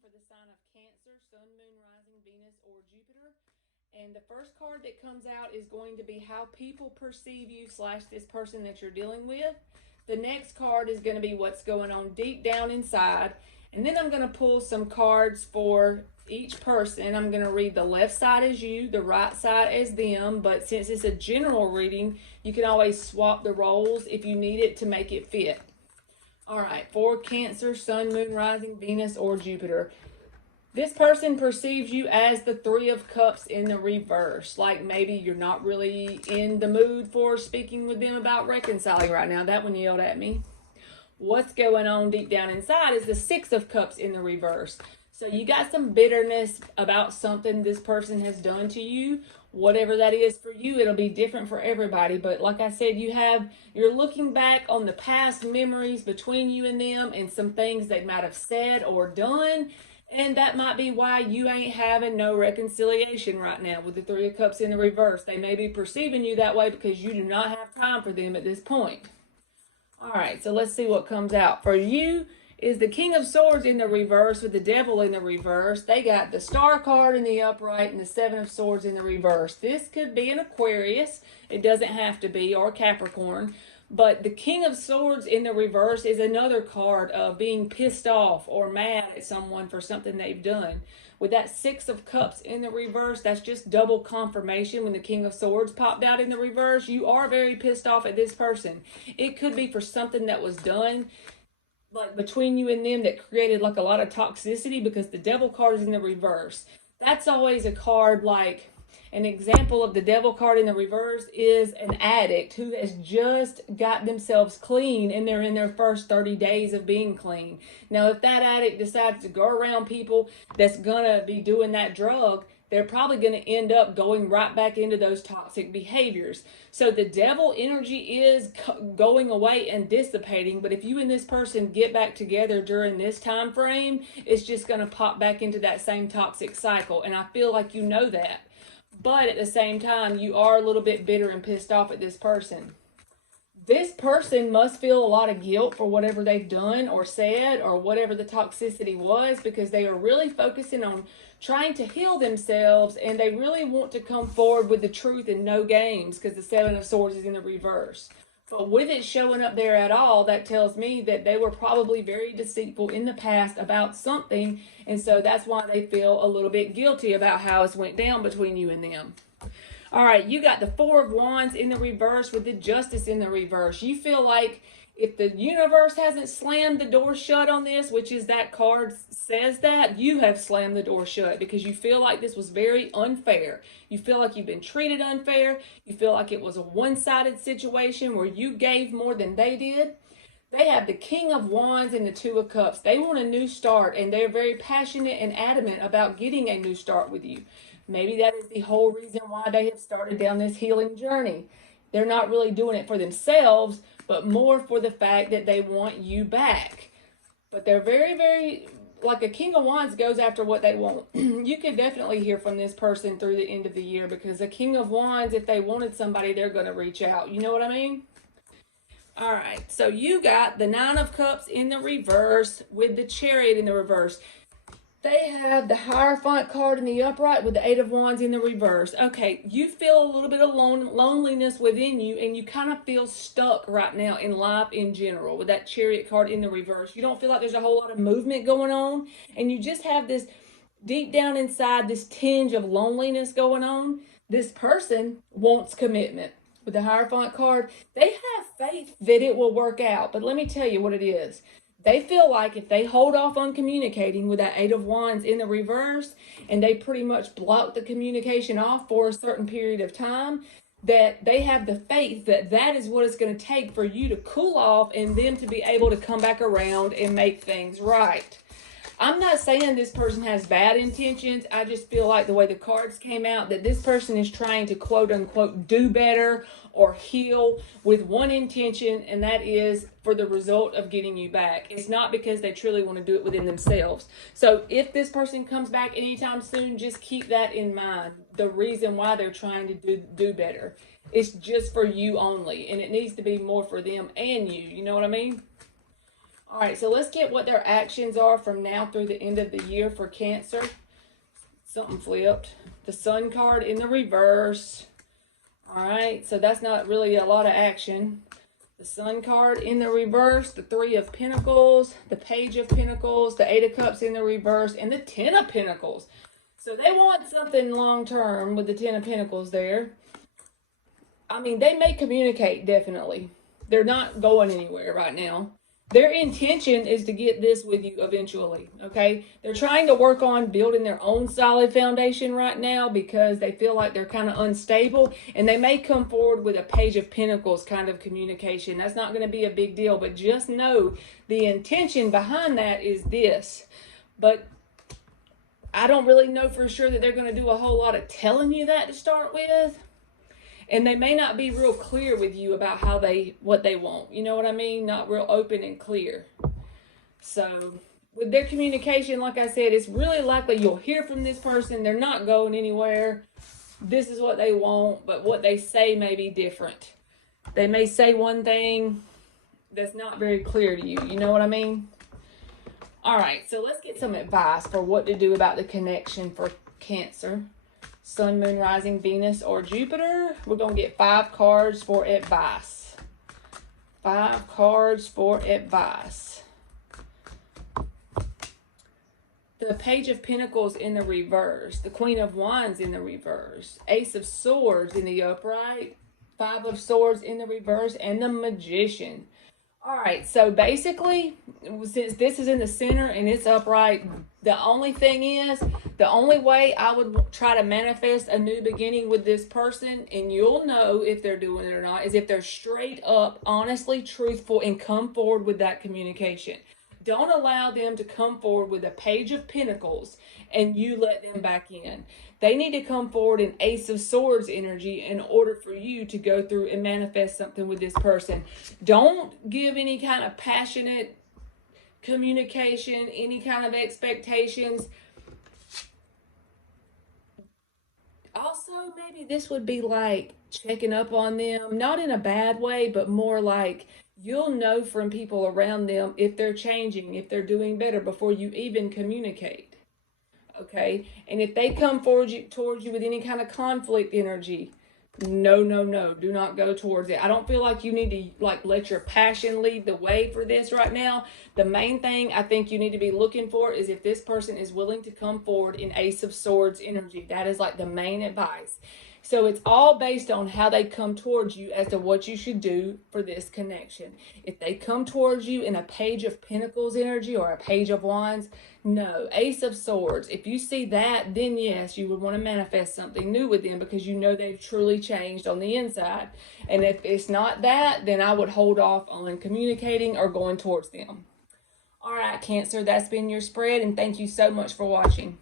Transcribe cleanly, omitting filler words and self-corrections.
for the sign of Cancer, Sun, Moon, Rising, Venus, or Jupiter. And the first card that comes out is going to be how people perceive you slash this person that you're dealing with. The next card is going to be what's going on deep down inside. And then I'm going to pull some cards for each person. I'm going to read the left side as you, the right side as them. But since it's a general reading, you can always swap the roles if you need it to make it fit. All right, for Cancer, Sun, Moon, Rising, Venus, or Jupiter. This person perceives you as the Three of Cups in the reverse. Like maybe you're not really in the mood for speaking with them about reconciling right now. That one yelled at me. What's going on deep down inside is the Six of Cups in the reverse. So you got some bitterness about something this person has done to you. Whatever that is for you, it'll be different for everybody. But like I said, you're looking back on the past memories between you and them and some things they might have said or done. And that might be why you ain't having no reconciliation right now with the Three of Cups in the reverse. They may be perceiving you that way because you do not have time for them at this point. All right, so let's see what comes out. For you is the King of Swords in the reverse with the Devil in the reverse. They got the Star card in the upright and the Seven of Swords in the reverse. This could be an Aquarius. It doesn't have to be, or Capricorn. But the King of Swords in the reverse is another card of being pissed off or mad at someone for something they've done. With that Six of Cups in the reverse, that's just double confirmation. When the King of Swords popped out in the reverse, you are very pissed off at this person. It could be for something that was done like between you and them that created like a lot of toxicity, because the Devil card is in the reverse. That's always a card like... An example of the Devil card in the reverse is an addict who has just got themselves clean and they're in their first 30 days of being clean. Now, if that addict decides to go around people that's going to be doing that drug, they're probably going to end up going right back into those toxic behaviors. So the Devil energy is going away and dissipating, but if you and this person get back together during this time frame, it's just going to pop back into that same toxic cycle. And I feel like you know that. But at the same time, you are a little bit bitter and pissed off at this person. This person must feel a lot of guilt for whatever they've done or said or whatever the toxicity was, because they are really focusing on trying to heal themselves, and they really want to come forward with the truth and no games, because the Seven of Swords is in the reverse. But with it showing up there at all, that tells me that they were probably very deceitful in the past about something. And so that's why they feel a little bit guilty about how it went down between you and them. All right, you got the Four of Wands in the reverse with the Justice in the reverse. You feel like if the universe hasn't slammed the door shut on this, which is that card says that, you have slammed the door shut, because you feel like this was very unfair. You feel like you've been treated unfair. You feel like it was a one-sided situation where you gave more than they did. They have the King of Wands and the Two of Cups. They want a new start, and they're very passionate and adamant about getting a new start with you. Maybe that is the whole reason why they have started down this healing journey. They're not really doing it for themselves, but more for the fact that they want you back. But they're very, very, like a King of Wands goes after what they want. You could definitely hear from this person through the end of the year, because a King of Wands, if they wanted somebody, they're going to reach out. You know what I mean? All right, so you got the Nine of Cups in the reverse with the Chariot in the reverse. They have the Hierophant card in the upright with the Eight of Wands in the reverse. Okay, you feel a little bit of loneliness within you, and you kind of feel stuck right now in life in general with that Chariot card in the reverse. You don't feel like there's a whole lot of movement going on, and you just have this deep down inside, this tinge of loneliness going on. This person wants commitment. With the Hierophant card, they have faith that it will work out, but let me tell you what it is. They feel like if they hold off on communicating with that Eight of Wands in the reverse, and they pretty much block the communication off for a certain period of time, that they have the faith that that is what it's going to take for you to cool off and them to be able to come back around and make things right. I'm not saying this person has bad intentions. I just feel like the way the cards came out, that this person is trying to quote unquote do better or heal with one intention, and that is for the result of getting you back. It's not because they truly want to do it within themselves. So if this person comes back anytime soon, just keep that in mind. The reason why they're trying to do better. It's just for you only, and it needs to be more for them and you. You know what I mean? All right, so let's get what their actions are from now through the end of the year for Cancer. Something flipped. The Sun card in the reverse. All right, so that's not really a lot of action. The Sun card in the reverse, the Three of Pentacles, the Page of Pentacles, the Eight of Cups in the reverse, and the Ten of Pentacles. So they want something long term with the Ten of Pentacles there. I mean, they may communicate, definitely. They're not going anywhere right now. Their intention is to get this with you eventually, okay? They're trying to work on building their own solid foundation right now because they feel like they're kind of unstable, and they may come forward with a Page of Pentacles kind of communication. That's not going to be a big deal, but just know the intention behind that is this. But I don't really know for sure that they're going to do a whole lot of telling you that to start with. And they may not be real clear with you about what they want. You know what I mean? Not real open and clear. So with their communication, like I said, it's really likely you'll hear from this person. They're not going anywhere. This is what they want, but what they say may be different. They may say one thing that's not very clear to you. You know what I mean? All right, so let's get some advice for what to do about the connection for Cancer. Sun, Moon, Rising, Venus, or Jupiter. We're going to get 5 cards for advice. 5 cards for advice. The Page of Pentacles in the reverse. The Queen of Wands in the reverse. Ace of Swords in the upright. 5 of Swords in the reverse. And the Magician. All right, so basically, since this is in the center and it's upright, the only thing is, the only way I would try to manifest a new beginning with this person, and you'll know if they're doing it or not, is if they're straight up, honestly, truthful, and come forward with that communication. Don't allow them to come forward with a Page of Pentacles and you let them back in. They need to come forward in Ace of Swords energy in order for you to go through and manifest something with this person. Don't give any kind of passionate communication, any kind of expectations. Also, maybe this would be like checking up on them, not in a bad way, but more like you'll know from people around them if they're changing, if they're doing better before you even communicate. Okay, and if they come towards you with any kind of conflict energy, no, do not go towards it. I don't feel like you need to let your passion lead the way for this right now. The main thing I think you need to be looking for is if this person is willing to come forward in Ace of Swords energy. That is like the main advice. So it's all based on how they come towards you as to what you should do for this connection. If they come towards you in a Page of Pentacles energy or a Page of Wands, no. Ace of Swords. If you see that, then yes, you would want to manifest something new with them because you know they've truly changed on the inside. And if it's not that, then I would hold off on communicating or going towards them. All right, Cancer, that's been your spread, and thank you so much for watching.